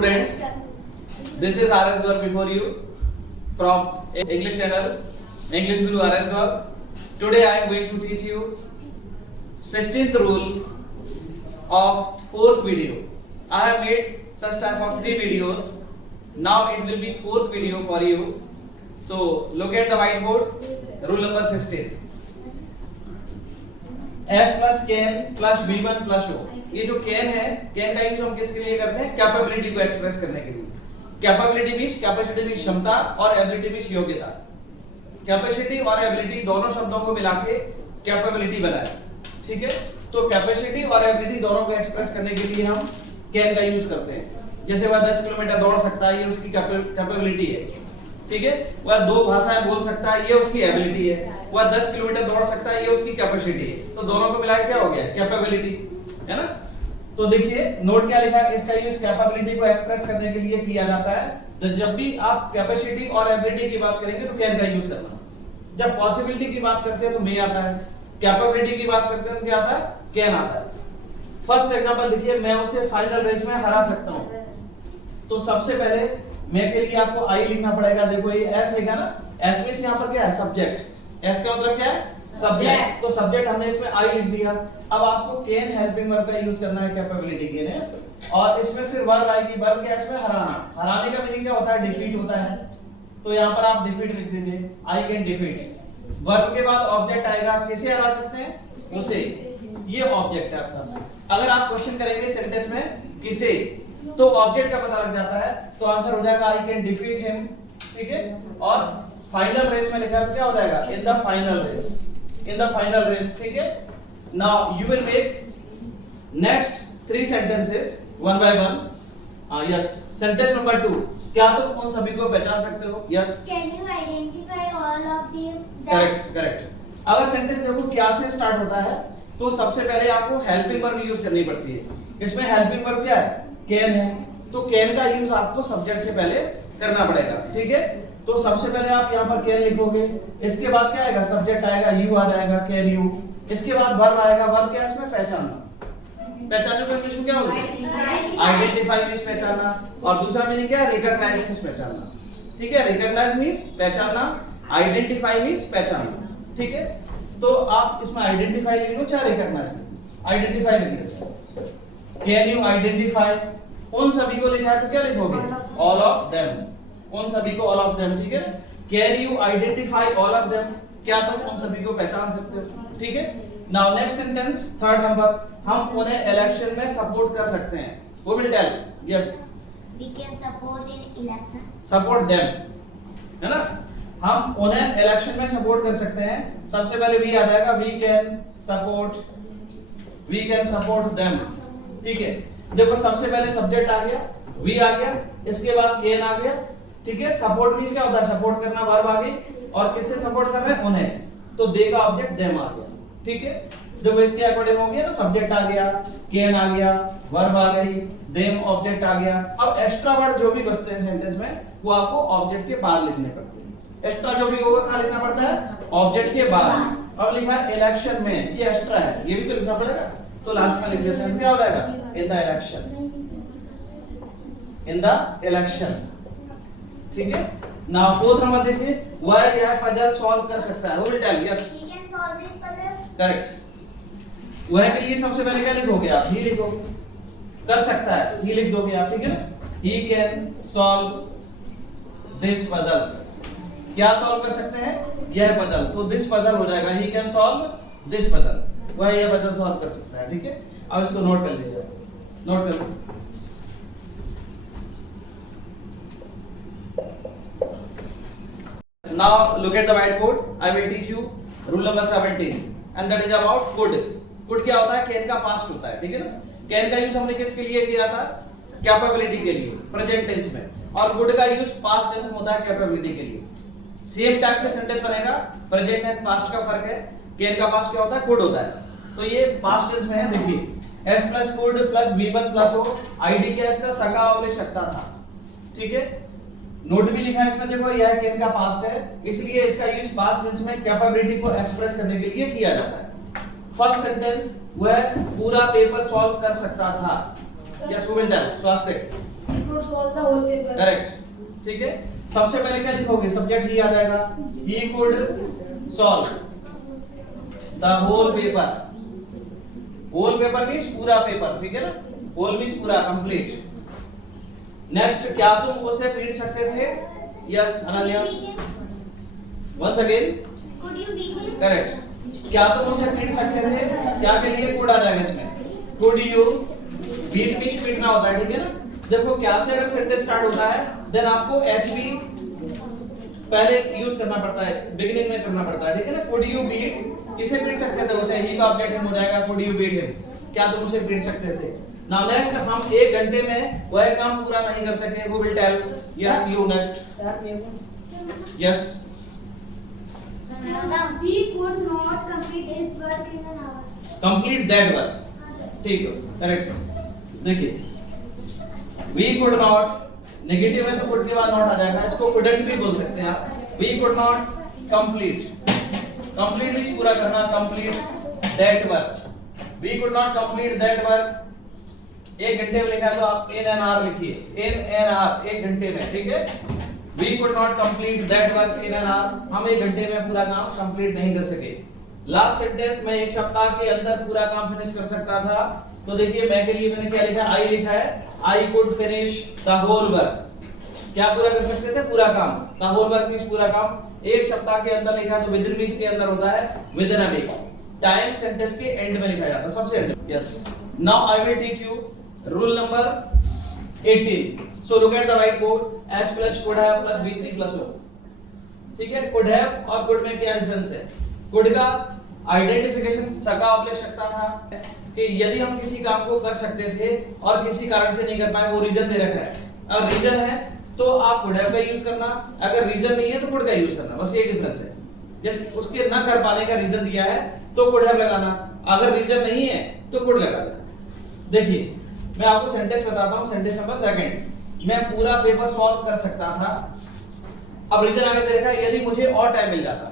students, this is RS Gaur before you from English channel, English Guru RS Gaur. Today I am going to teach you 16th rule of 4th video. I have made such type of 3 videos. Now it will be 4th video for you. So look at the whiteboard. Rule number 16. S plus can plus V1 plus O. ये जो can है, can का use हम किसके लिए करते हैं? Capability को एक्सप्रेस करने के लिए. कैपेबिलिटी मींस कैपेसिटी मींस क्षमता और एबिलिटी मींस योग्यता. कैपेसिटी और एबिलिटी दोनों शब्दों को मिला के कैपेबिलिटी बना है. ठीक है, तो कैपेसिटी और एबिलिटी दोनों को एक्सप्रेस करने के लिए हम कैन का यूज करते हैं. जैसे वह 10 किलोमीटर दौड़ सकता है, ये उसकी कैपेबिलिटी है. ठीक है, वह 2 भाषाएं बोल सकता है, ये उसकी एबिलिटी है. वह 10 किलोमीटर दौड़ सकता है, ये उसकी कैपेसिटी है. तो दोनों को मिलाकर क्या हो गया? कैपेबिलिटी, है ना. तो देखिए नोट क्या लिखा है, इसका यूज कैपेबिलिटी को एक्सप्रेस करने के लिए किया जाता है. तो जब भी आप कैपेसिटी और एबिलिटी की बात करेंगे तो कैन का यूज करना. जब पॉसिबिलिटी की बात करते हैं तो मे आता है, कैपेबिलिटी की बात करते हैं तो क्या आता है? कैन आता है. फर्स्ट एग्जांपल देखिए, मैं उसे फाइनल रेस में हरा सकता हूं. तो सबसे पहले मैं के लिए आपको आई लिखना पड़ेगा. देखो ये एस लिखा ना, एस में से यहां पर क्या है? सब्जेक्ट. एस का मतलब क्या है? सब्जेक्ट. तो सब्जेक्ट हमने इसमें आई लिख दिया. अब आपको कैन हेल्पिंग वर्ब का यूज करना है कैपेबिलिटी के लिए, और इसमें फिर वर्ब आएगी. वर्ब क्या है इसमें? हराना. हराने का मीनिंग क्या होता है? डिफीट होता है. तो यहां पर आप डिफीट लिख दीजिए, आई कैन डिफीट. वर्ब के बाद ऑब्जेक्ट आएगा. किसे हरा सकते हैं? उसे. ये ऑब्जेक्ट है आपका. अगर आप क्वेश्चन करेंगे सेंटेंस में किसे, तो ऑब्जेक्ट का पता लग जाता है. तो आंसर हो जाएगा आई कैन डिफीट हिम. ठीक है, और फाइनल रेस में लिखा तो क्या हो जाएगा? In the final race. In the final race. ठीक है, now you will make next 3 sentences one by one. Yes, sentence number 2. क्या तुम उन सभी को पहचान सकते हो? Yes. Can you identify all of them? Correct, correct. अगर सेंटेंस देखो क्या से स्टार्ट होता है, तो सबसे पहले आपको हेल्पिंग वर्ब यूज करनी पड़ती है. इसमें हेल्पिंग वर्ब क्या है? कैन है. तो कैन का यूज आपको सब्जेक्ट से पहले करना पड़ेगा. ठीक है, तो सबसे पहले आप यहाँ पर कैन लिखोगे. इसके बाद क्या आएगा? सब्जेक्ट आएगा, यू आ जाएगा, कैन यू. इसके बाद वर्ब आएगा. वर्ब क्या है इसमें? पहचानना. पहचानने को इंग्लिश में क्या बोलते हैं? आइडेंटिफाई मींस पहचानना. और दूसरा मीनिंग क्या है? रिकॉग्नाइज मींस पहचानना. ठीक है, रिकॉग्नाइज मींस पहचानना, आइडेंटिफाई मींस पहचानना. ठीक है, तो आप इसमें आइडेंटिफाई लिख लो चाहे रिकॉग्नाइज. आइडेंटिफाई लिख लो. Can you identify. उन सभी को लिखा है तो क्या लिखोगे? All of them. उन सभी को ऑल ऑफ देम. ठीक है, can you identify all of them. क्या तुम उन सभी को पहचान सकते हो? ठीक है, now next sentence third number. हम उन्हें इलेक्शन में सपोर्ट कर सकते हैं. Who will tell. Yes, we can support in election. Support them, है ना. हम उन्हें इलेक्शन में सपोर्ट कर सकते हैं. सबसे पहले वी आ जाएगा. We can support, we can support them. ठीक है, देखो सबसे पहले सब्जेक्ट आ गया, वी आ गया, इसके बाद कैन आ गया. ठीक है, सपोर्ट मींस क्या होता है? सपोर्ट करना. वर्ब आ गई, और किससे सपोर्ट कर रहे हैं? उन्हें. तो दे का ऑब्जेक्ट देम आ गया. ठीक है, देखो इसके अकॉर्डिंग हो गया ना. सब्जेक्ट आ गया, कैन आ गया, वर्ब आ गई, देम ऑब्जेक्ट आ गया. अब एक्स्ट्रा वर्ड जो भी बचते हैं सेंटेंस में, वो आपको ऑब्जेक्ट के बाद लिखने पड़ते हैं. एक्स्ट्रा जो भी होगा कहां लिखना पड़ता है? ऑब्जेक्ट के बाद. अब लिखा है इलेक्शन में, ये एक्स्ट्रा है, ये भी तो लिखना पड़ेगा. तो लास्ट में लिख देते हैं. क्या हो जाएगा? In the election. In the election. ठीक है, नाउ फोर्थ नंबर देखिए. वह यह पजल सॉल्व कर सकता है. Who will tell. Yes, we can solve this puzzle. Correct. वह के लिए सबसे पहले क्या लिखोगे आप? ही लिखोगे. कर सकता है, ही लिख दोगे आप. ठीक है ना, he can solve this puzzle. क्या सॉल्व कर सकते हैं? यह पजल. तो दिस पजल हो जाएगा. He can solve this puzzle. वह यह पजल सॉल्व कर सकता है. ठीक है, अब इसको नोट कर लीजिए. नोट कर लो. Now look at the whiteboard. I will teach you rule number 17 and that is about could. Could क्या होता है? कैन का पास्ट होता है. ठीक है ना. कैन का यूज हमने किसके लिए किया था? कैपेबिलिटी के लिए, प्रेजेंट टेंस में. और कुड का यूज पास्ट टेंस में होता है कैपेबिलिटी के लिए. सेम टाइप से सेंटेंस बनेगा. प्रेजेंट एंड पास्ट का फर्क है. कैन का पास्ट क्या होता है? कुड होता है. तो ये पास्ट टेंस में है. देखिए s plus could plus v1 plus o. ID क्या है इसका? सका ऑब्लिक सकता था. ठीक है, नोट भी लिखा है इसमें. देखो यह कैन का पास्ट है, इसलिए इसका यूज पास्ट टेंस में कैपेबिलिटी को एक्सप्रेस करने के लिए किया जाता है. फर्स्ट सेंटेंस, वह पूरा पेपर सॉल्व कर सकता था. Yes, who will tell? Swastik. could solve the whole paper. Correct, ठीक है। सबसे पहले क्या लिखोगे, सब्जेक्ट ही आ जाएगा, he could solve the whole paper. Whole paper means पूरा पेपर, ठीक है ना, होल मींस पूरा, कंप्लीट। नेक्स्ट, क्या तुम उसे पीट सकते थे? Yes Ananya, once again, Could you beat him? Correct. क्या तुम उसे पीट सकते थे, क्या के लिए कुड आ जाएगा इसमें, कुड यू बीट मींस पीटना होता है, ठीक है ना। देखो क्या से अगर सेंटेंस स्टार्ट होता है देन आपको एच बी पहले यूज करना पड़ता है, बिगिनिंग में करना पड़ता है, ठीक है ना। कुड यू बीट, किसे पीट सकते थे उसे, ही का ऑब्जेक्ट हिम हो जाएगा, कुड यू बीट हिम, क्या तुम उसे पीट सकते थे। नाउ नेक्स्ट, हम 1 घंटे में वह काम पूरा नहीं कर सके, who will tell? Yes you next, Sir, मेरे को yes We could not complete his work in an hour. Complete that work, ठीक है, करेक्ट। देखिए वी कुड नॉट, नेगेटिव है तो कुड के बाद नॉट आ जाएगा, इसको कुडंट भी बोल सकते हैं आप। We could not complete, complete means पूरा करना, complete that work. We could not complete that work 1 घंटे में लिखा है तो आप इन एन आवर लिखिए, इन एन आवर, 1 घंटे में, ठीक है। We could not complete that work in an hour, हम 1 घंटे में पूरा काम कंप्लीट नहीं कर सके। लास्ट सेंटेंस, मैं 1 सप्ताह के अंदर पूरा काम फिनिश कर सकता था, तो देखिए मैं के लिए मैंने क्या लिखा है, आई लिखा है, I could finish the whole work. क्या पूरा कर सकते थे, पूरा काम, द होल वर्क मींस पूरा काम। 1 सप्ताह के अंदर लिखा है तो विद इन मींस के अंदर होता है within a week. Time sentence के एंड में लिखा जाता है, सबसे end. Yes, now I will teach you rule number 18। So look at the right board, S plus could have plus B 3 plus O, ठीक है। कुड हैव और could में क्या डिफरेंस है? कुड का आइडेंटिफिकेशन सका ऑब्लिक सकता था कि यदि हम किसी काम को कर सकते थे और किसी कारण से नहीं कर पाए, वो रीजन दे रखा है। अगर रीजन है तो आप कुड हैव का यूज करना, अगर रीजन नहीं है तो कुड का यूज करना, बस ये डिफरेंस है। जैसे उसके ना कर पाने का रीजन दिया है तो कुड हैव लगाना, अगर रीजन नहीं है तो कुड लगा देना। देखिए मैं आपको सेंटेंस बताता हूं, सेंटेंस नंबर 2। मैं पूरा पेपर सॉल्व कर सकता था, अब रीजन आगे दे रखा है, यदि मुझे और टाइम मिल जाता,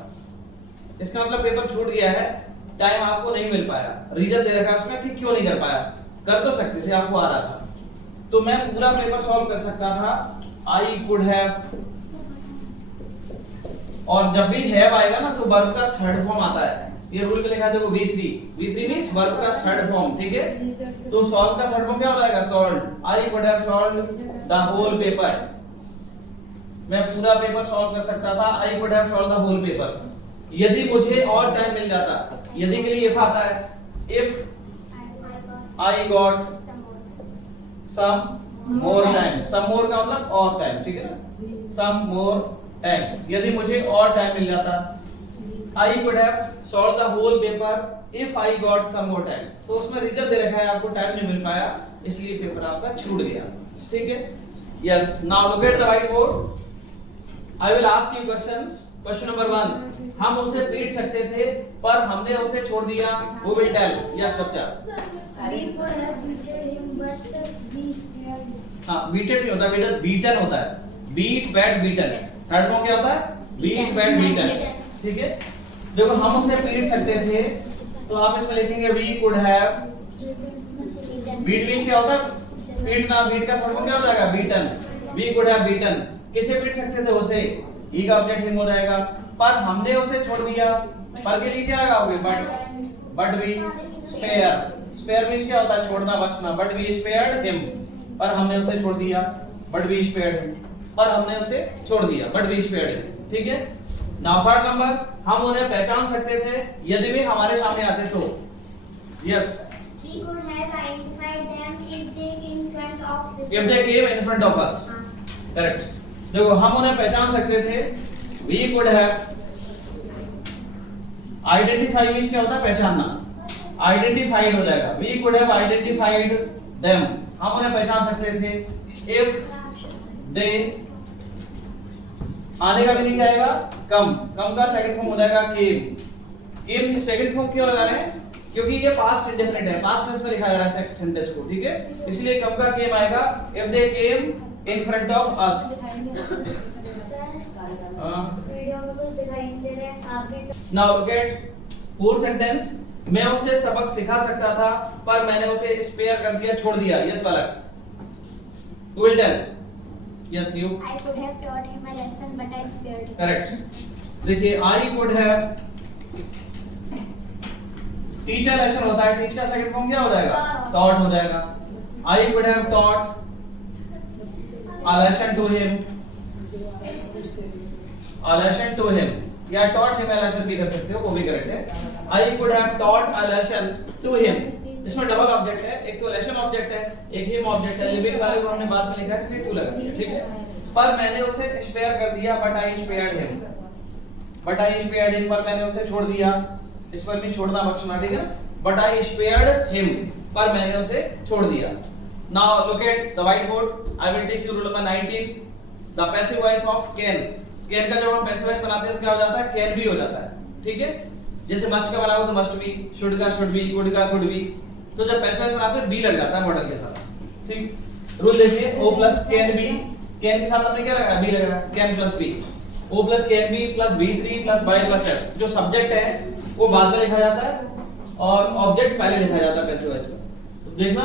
इसका मतलब पेपर छूट गया है, टाइम आपको नहीं मिल पाया। रीजन दे रखा है उसमें कि क्यों नहीं कर पाया, कर तो सकते थे, आपको आ रहा था, तो मैं पूरा पेपर सॉल्व कर सकता था, आई कुड हैव। और जब भी हैव आएगा ना तो वर्ब का थर्ड फॉर्म आता है, ये रूल में लिखा है देखो V3 मींस वर्ब का थर्ड फॉर्म, ठीक है। तो सॉल्व का थर्ड फॉर्म क्या हो जाएगा, solved. I could have solved the whole paper, मैं पूरा पेपर सॉल्व कर सकता था, I could have solved the whole paper. यदि मुझे और टाइम मिल जाता, यदि के लिए इफ आता है, if I got some more time, some more का मतलब और टाइम, ठीक है ना, सम मोर टाइम, यदि मुझे और टाइम मिल जाता, I could have solve the whole paper if I got some more time. तो उसमें रीजन दे रखा है, आपको टाइम नहीं मिल पाया इसलिए पेपर आपका छूट गया, ठीक है। Yes, now look at the right board, I will ask you questions. Question number 1, हम उसे पीट सकते थे पर हमने उसे छोड़ दिया, हु विल टेल? यस बच्चा, We could have beaten him, but we spared him. हां बीटेड नहीं होता बेटा, बीटन होता है, beat bat beaten, third form क्या होता है, बीट बैट बीटन, ठीक है। देखो हम उसे पीट सकते थे तो आप इसमें लिखेंगे we could have, beat means क्या होता है, पीटना, बीट का थर्ड फॉर्म क्या हो जाएगा, beaten. We could have beaten, किसे पीट सकते थे उसे, ई का ऑब्जेक्ट हिम हो जाएगा, पर हमने उसे छोड़ दिया, पर के लिए क्या लगाओगे, but we spare, spare means क्या होता है, छोड़ना बचना, बट वी स्पेयर्ड हिम, पर हमने उसे छोड़ दिया, बट वी स्पेयर्ड हिम, पर हमने उसे छोड़ दिया, बट वी स्पेयर्ड हिम, ठीक है। नाउ थर्ड नंबर, हम उन्हें पहचान सकते थे यदि वे हमारे सामने आते तो, yes, We could have identified them if they came in front of us. if they came in front of us, correct. देखो हम उन्हें पहचान सकते थे, we could have, identify means क्या होता है, पहचानना, आइडेंटिफाइड हो जाएगा, we could have identified them, हम उन्हें पहचान सकते थे, if they, आने का भी नहीं क्या आएगा, कम, कम का सेकंड फॉर्म हो जाएगा केम। केम सेकंड फॉर्म क्यों लगा रहे हैं, क्योंकि ये पास्ट इंडेफिनिट है, पास्ट टेंस में लिखा जा रहा है सेंटेंस को, ठीक है, इसलिए कम का केम आएगा, if they came in front of us. Video में कुछ दिखाई नहीं दे रहा है, आप भी now look eight fourth sentence, मैं उसे सबक सिखा सकता था पर मैंने उसे स्पेयर कर दिया, छोड़ दिया, यस वाला। Who will tell? Yes, you. I could have taught him a lesson, but I spared him. Correct. देखिए I could have teacher lesson होता है, टीच का सेकंड फॉर्म क्या हो जाएगा? taught हो जाएगा. I could have taught a lesson to him. A lesson to him. या taught him a lesson भी कर सकते हो, वो भी करेक्ट है. I could have taught a lesson to him. इसमें डबल ऑब्जेक्ट है, एक तो लेसन ऑब्जेक्ट है, एक हिम ऑब्जेक्ट है. लिविंग वाले को हमने बाद में लिखा है, इसलिए टू लगा दिया, ठीक है. पर मैंने उसे स्पेयर कर दिया, but I spared him. But I spared him पर मैंने उसे छोड़ दिया. इस पर भी छोड़ना बख्शना, ठीक है. बट आई स्पेयर्ड हिम पर मैंने उसे छोड़ दिया. Now look at the white board. I will take you rule number 19. The passive voice of can. Can का जब हम पैसिव वॉइस बनाते हैं तो क्या हो जाता है? कैन भी हो जाता है, ठीक है. जैसे मस्ट का बना हो तो मस्ट भी, शुड का शुड भी, कुड का कुड भी. तो जब पैसिव वॉइस बनाते हैं बी लग जाता है मॉडल के साथ, ठीक. रूल देखिए, O plus can be. Can के साथ हमने क्या लगाया? बी लगाया. Can plus B. O plus can B plus बी3 प्लस बाय प्लस एस. जो सब्जेक्ट है वो बाद में लिखा जाता है और ऑब्जेक्ट पहले लिखा जाता है पैसिव वॉइस में. तो देखना,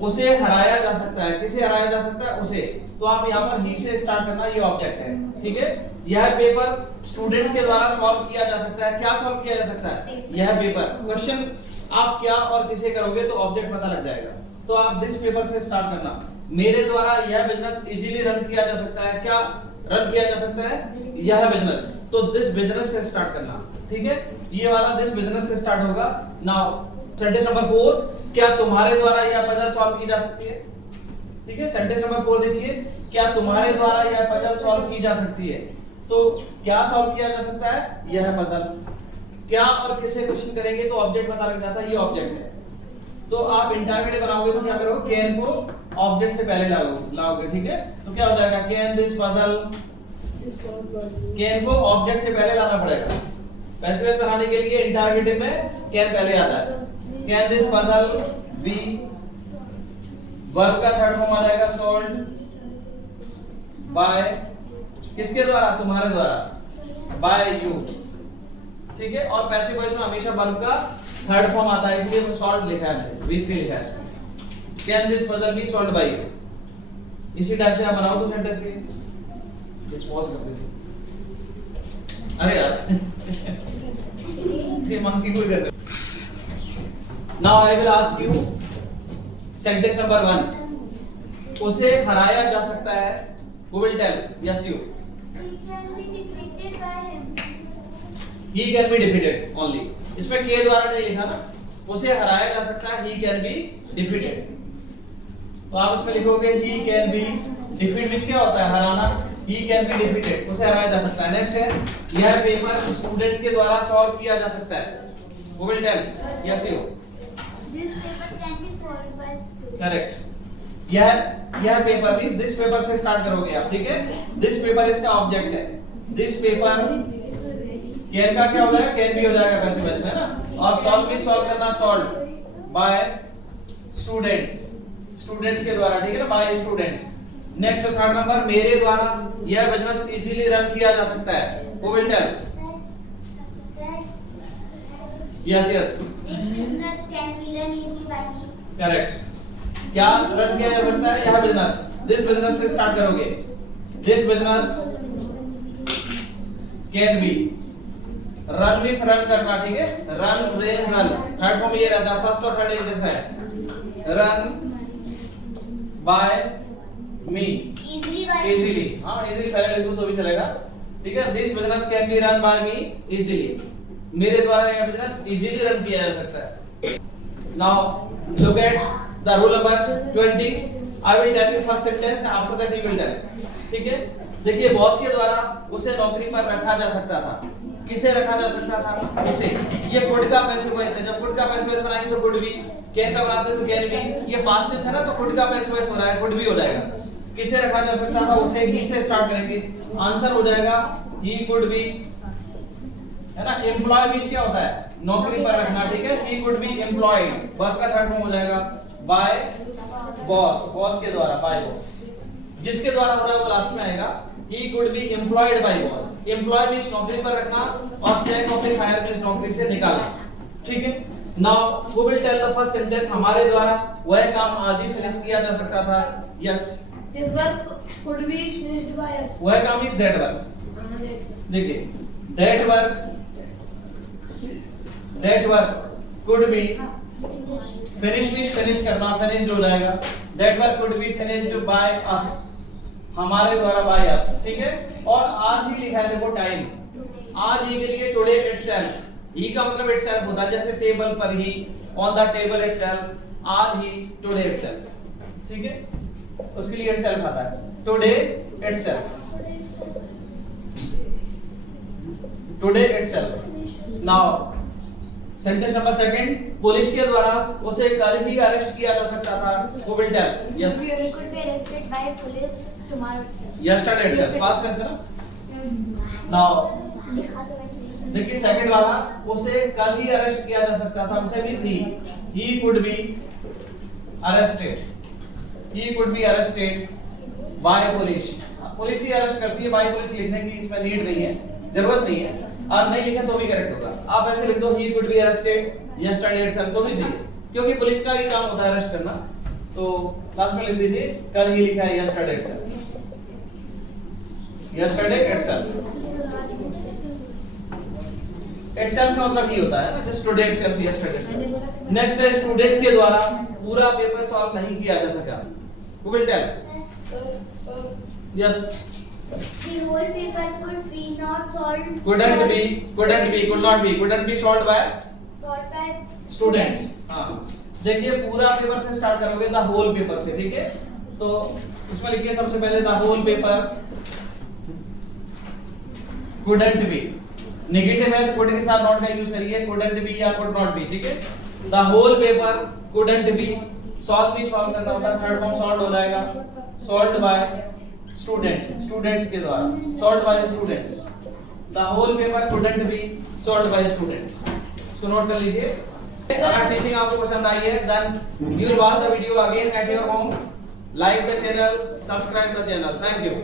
उसे हराया जा सकता है. किसे हराया जा सकता है? उसे. तो आप यहाँ पर ही से स्टार्ट करना, ये ऑब्जेक्ट है, ठीक है. यह पेपर स्टूडेंट्स के द्वारा सॉल्व किया जा सकता है. क्या सॉल्व किया जा सकता है? यह पेपर. क्वेश्चन आप क्या और किसे करोगे तो ऑब्जेक्ट पता लग जाएगा. तो आप दिस पेपर से स्टार्ट करना. मेरे द्वारा यह बिजनेस इजीली रन किया जा सकता है. क्या रन किया जा सकता है? यह बिजनेस. तो दिस बिजनेस से स्टार्ट करना, ठीक है. ये वाला दिस बिजनेस से स्टार्ट होगा. Now sentence number 4. क्या तुम्हारे द्वारा यह पजल सॉल्व की जा सकती है? ठीक है. सेंटेंस नंबर 4 देखिए, क्या तुम्हारे द्वारा यह पजल सॉल्व की जा सकती है. तो क्या सॉल्व किया जा सकता है? यह पजल. क्या और किसे क्वेश्चन करेंगे तो ऑब्जेक्ट पता लग जाता है, ये ऑब्जेक्ट है. तो आप इंटरमीडिएट बनाओगे तो क्या करोगे? कैन को ऑब्जेक्ट से पहले लाओगे, ठीक है. तो क्या हो जाएगा? Can this puzzle. कैन को ऑब्जेक्ट से पहले लाना पड़ेगा. पैसिव वॉइस बनाने के लिए इंटरमीडिएट में कैन पहले आता है. Can this puzzle be. Verb का थर्ड फॉर्म आ जाएगा सॉल्व्ड बाय. किसके द्वारा? तुम्हारे द्वारा. बाय यू, ठीक है. और पैसिव वॉइस में हमेशा वर्ब का थर्ड फॉर्म आता है, इसलिए सॉल्व्ड लिखा है, विद भी लिखा है. Can this puzzle be solved by you. इसी टाइप से आप बनाओ तो सेंटेंस ये. जस्ट पॉज कर दीजिए. अरे यार ये मन की कोई कर. Now I will ask you sentence number 1. उसे हराया जा सकता है. Who will tell? Yes, you. He can be defeated by him. He can be defeated only. इसमें के द्वारा नहीं लिखा ना. उसे हराया जा सकता है. He can be defeated. तो आप इसमें लिखोगे he can be defeat. Means क्या होता है? हराना. He can be defeated. उसे हराया जा सकता है. नेक्स्ट है, यह पेपर स्टूडेंट्स के द्वारा सॉल्व किया जा सकता है. Who will tell? Yes, you. This paper can be solved by students. Correct. यह पेपर मींस दिस पेपर से स्टार्ट करोगे आप, ठीक है. दिस पेपर इसका ऑब्जेक्ट है. दिस पेपर कैन का क्या हो जाएगा? कैन भी हो जाएगा पैसिव वॉइस में ना. और सॉल्व भी सॉल्व करना, सॉल्व बाय स्टूडेंट्स. स्टूडेंट्स के द्वारा, ठीक है ना, by students. Next third number, मेरे द्वारा यह बिजनेस इजीली रन किया जा सकता है. Who will tell? Yes, yes. This business can be run easily by me. Correct. क्या रन किया जा सकता है? यह बिजनेस. दिस बिजनेस से स्टार्ट करोगे. This business can be. Run means run करना, ठीक है. Run, rain, run. Third form ये रहता है. फर्स्ट और थर्ड एक जैसा है. Run by me. Easily by me. Easily. हाँ, इजीली पहले लिख दूं तो भी चलेगा, ठीक है. This business can be run by me easily. मेरे द्वारा यह बिजनेस इजीली रन किया जा सकता है. Now look at the rule number 20. I will tell you first sentence, after that you will tell, ठीक है. देखिए, बॉस के द्वारा उसे नौकरी पर रखा जा सकता था. किसे रखा जा सकता था? उसे. ये कुड का पैसिव वॉइस है. जब कुड का पैसिव वॉइस बनाएंगे तो कुड भी. कैन का बनाते तो कैन भी. ये पास्ट टेंस है ना, तो कुड का पैसिव वॉइस हो रहा है, कुड भी हो जाएगा. किसे रखा जा सकता था? उसे. ही से स्टार्ट करेंगे. आंसर हो जाएगा ही कुड बी, है ना. एम्प्लॉय मींस क्या होता है? नौकरी पर रखना, ठीक है. He could be employed. Verb का थर्ड फॉर्म हो जाएगा बाय बॉस. बॉस के द्वारा, बाय बॉस. जिसके द्वारा हो रहा है वो लास्ट में आएगा. He could be employed by boss. Employ means नौकरी पर रखना और sack of the fire means नौकरी से निकालना, ठीक है. Now who will tell the first sentence, हमारे द्वारा वह काम आज ही फिनिश किया जा सकता था। Yes, This work could be finished by us. वह काम इज दैट वर्क। देखिए that work could be, finish means finish करना, फिनिश्ड हो जाएगा। That work could be finished by us, हमारे द्वारा बाय अस, ठीक है। और आज ही लिखा है, देखो टाइम, आज ही के लिए टुडे इटसेल्फ, ही का मतलब इटसेल्फ होता है, जैसे टेबल पर ही, ऑन द टेबल इटसेल्फ, आज ही, टुडे इटसेल्फ, ठीक है, उसके लिए इटसेल्फ आता है, today itself, today itself. Now sentence number second, police के द्वारा उसे कल ही अरेस्ट किया जा सकता था। Who will tell? Yes. He could be arrested by police tomorrow itself. Yesterday itself. Past tense है ना? Now देखिए सेकंड वाला, उसे कल ही अरेस्ट किया जा सकता था, उसे भी he could be arrested. He could be arrested by police. Police he arrest करती है, by पुलिस लिखने की इसमें नीड नहीं है, जरूरत नहीं है। आप नहीं लिखें तो भी करेक्ट होगा। आप ऐसे लिख दो he could be arrested yesterday itself, तो भी सही है, क्योंकि पुलिस का ही काम होता है अरेस्ट करना। तो लास्ट में लिख दीजिए कल ही लिखा है yesterday itself, yesterday itself। itself का मतलब ही होता है ना, just today itself, yesterday itself। Next है स्टूडेंट्स के द्वारा पूरा पेपर सॉल्व नहीं किया जा सका। Who will tell? Yes. The whole paper could be not solved. Could not be solved by Solved by students. हाँ, देखिए पूरा पेपर से स्टार्ट करोगे, द होल पेपर से, ठीक है। तो इसमें लिखिए सबसे पहले the whole paper couldn't be, negative है, could के साथ नॉट का यूज करिए, couldn't be या could not be, ठीक है। The whole paper couldn't be, solve भी सॉल्व करना होता है, थर्ड फॉर्म सॉल्व हो जाएगा, सॉल्व्ड बाय स्टूडेंट्स, स्टूडेंट्स के द्वारा, solved by students. The whole paper couldn't be solved by students। इसको नोट कर लीजिए। अगर टीचिंग आपको पसंद आई है, then you will watch the video again at your home, like the channel, subscribe the channel, thank you।